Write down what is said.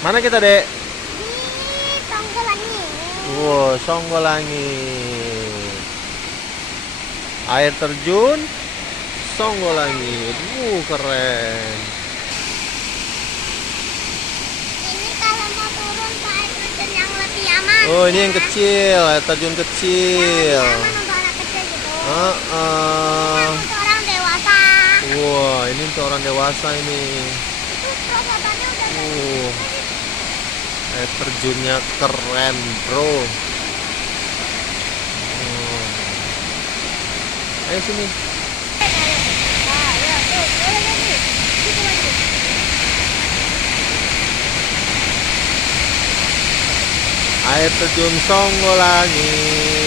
Mana kita, Dek? Di Tonggolangi. Wow, Songgolangi. Air terjun Songgolangi. Keren. Ini kalau mau turun ke air terjun yang lebih aman. Oh, ini ya. yang kecil, air terjun Yang kecil. lebih aman untuk anak kecil gitu. Ini Heeh. yang untuk orang dewasa. Wah, ini untuk orang dewasa ini. Itu prosotannya udah ada di Uh, sini. air terjunnya keren, bro. Oh. Ayo sini. Nah, ya tuh, boleh lagi. Situ lagi. Air terjun Songgolangi.